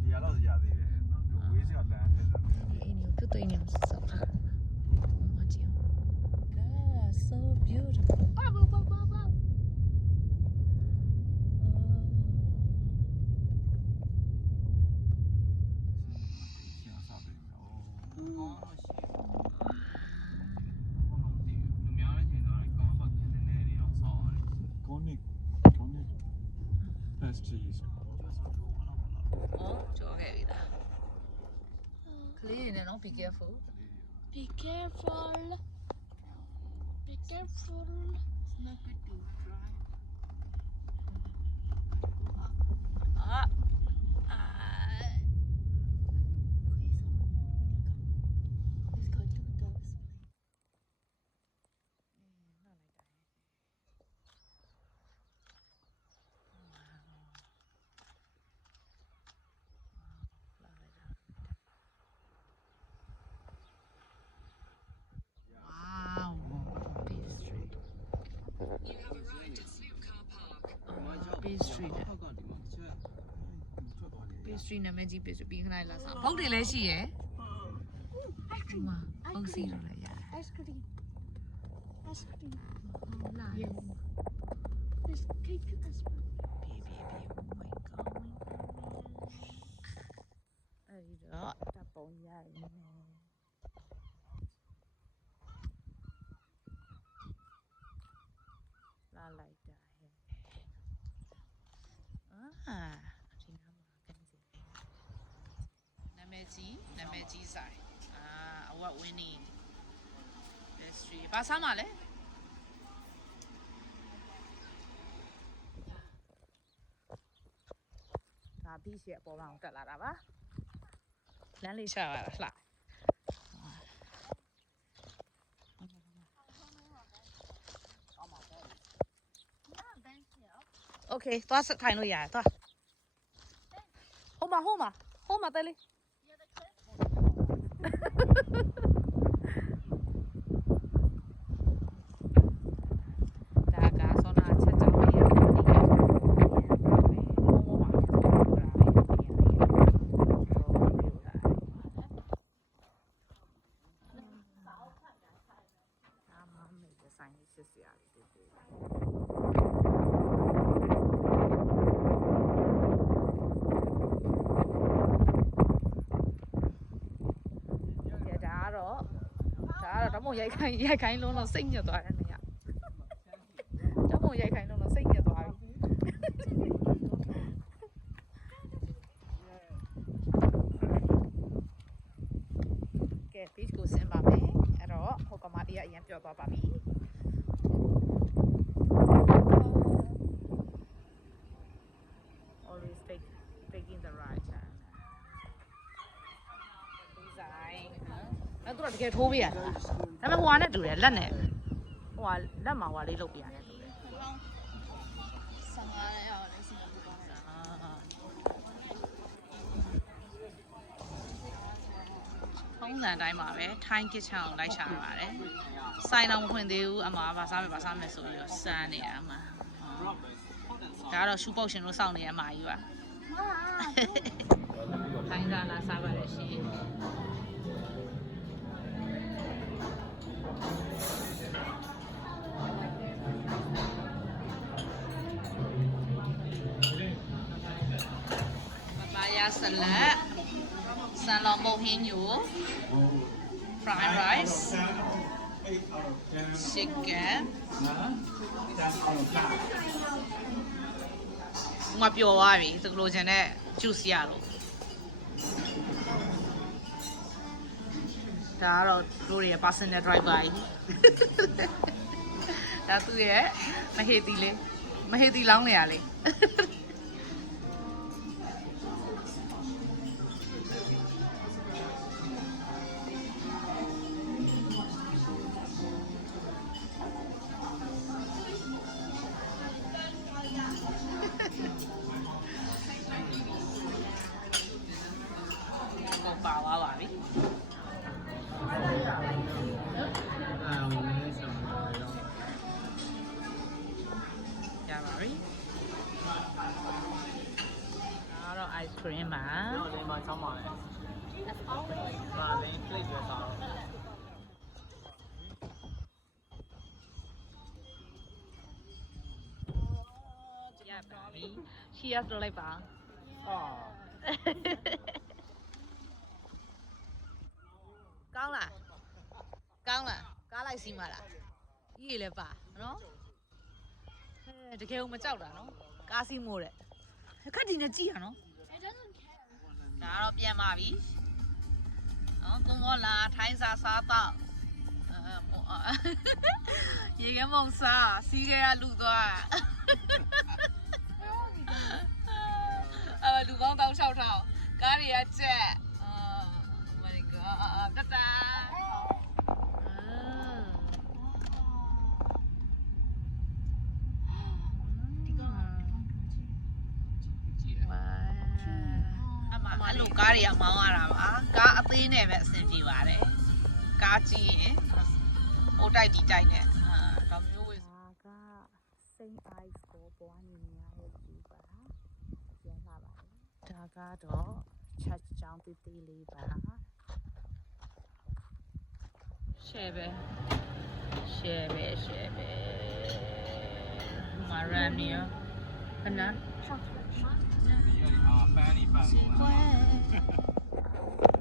ဒီကတော့ရသေးတယ်နော်ဒီဝေးစရာလမ်းဖြစ်တယ်အေးနေပြုတ်သိနေမှာစောက်တာမကြည့် That's so beautiful ကြောခဲ့ပြီလားကလေးတွေနဲ့နော် be careful Be careful. Be careful. It's not good to drive. Pastry နာမည်ကြီး pastry ပြီးခဏလာစားဘုတ်တွေလည်းရှိရယ်ဒီမှာဘုတ်စီလို့လည်းရတယ် Ice cream. Ice cream. ဟုတ်လား Yes. There's cake as well. ပြေး oh my god အဲ့ဒီတော့တပ်ပုံရရင်လာလိုက်တာဟဲ့ဒီနားမှာကန်စီနာမည်ကြီးဆိုင်အဝတ်ဝင်းနေ pastry ဘာစားမှာလဲဒါဘီရှ်ရဲ့အပေါ်မှာတက်လာတာပါလမ်းလေးရှာရတာလှ Okay သွားထိုင်လို့ရတယ်သွားဟိုမှာတဲလေးဒါကဆောနာချက်ကြောင်းလေးရနေတယ်ဆိုင်လေးစစ်စရာလေးတွေ့တယ်ဓမ္မရိုက်ခိုင်းလုံးတော့စိတ်ညစ်သွားတယ်နေရဓမ္မရိုက်ခိုင်းလုံးတော့စိတ်ညစ်သွားပြီကဲ beach ကိုဆင်းပါမယ်အဲ့တော့ဟိုကမာတီကအရင်ပြောသွားပါပြီalways taking the right hand ဒီဇိုင်းအဲ့တော့တကယ်ထိုးပေးရတာဒါပေမဲ့ဟိုဟာနဲ့တူတယ်လက်နဲ့ဟိုဟာလက်မှာဟိုဟာလေးလုပ်ပြရတယ်တူတယ်ထုံးစံတိုင်းမှာပဲထိုင်း kitchen ကိုလိုက်ရှာရပါတယ်ဆိုင်တော့မဖွင့်သေးဘူးအမှားပါစားမယ်ဆိုပြီးတော့စမ်းနေတာအမှာဒါကတော့ရှူပုတ်ရှင်တို့စောင့်နေရအမှားကြီးပါထိုင်းစားလာစားပါရရှင်salad, salon bohino, fried rice, chicken. ငါပြောသွားပြီသူလိုချင်တဲ့ juice ရလို့ဒါကတော့တို့ရဲ့ personal driver ဒါသူရဲ့မဟေတီလောင်းနေရလေပါသွားပါပြီရပါပြီ cream ပါ တော့လေးမှချောင်းပါလေပါလေး plate ပဲစားတော့ ရပါပြီ cheers လုပ်လိုက်ပါ အာ ကောင်းလားကောင်းလားကားလိုက်စီးမလားကြီးလည်းပါနော်တကယ်ကိုမကြောက်တာနော်ကားစီးမို့တဲ့ခက်ဒီနဲ့ကြည့်ရနော် It doesn't care. ဒါတော့ပြန်ပါပြီနော်ကုန်းမောလာထိုင်းစားစားတော့ရေကမုံစားစီးခဲရလူသွားလူကောင်းတောင်း6ထောင်ကားတွေကကျက် Oh my god တတာအလိုကားတွေကမောင်းရတာပါကားအသေးနဲ့ပဲအဆင်ပြေပါတယ်ကားကြီးရင်ဟိုတိုက်ဒီတိုက်နဲ့ဒါမျိုးဝေး ဒါက Saint Ives ကိုပွားနေနေရတဲ့ဒီပါရမ်းလာပါတယ်ဒါကတော့ church ကျောင်းသေးသေးလေးပါ share ပဲမာရမ်နီယောခဏ ဒီကအာပန်းနေပန်းပေါ်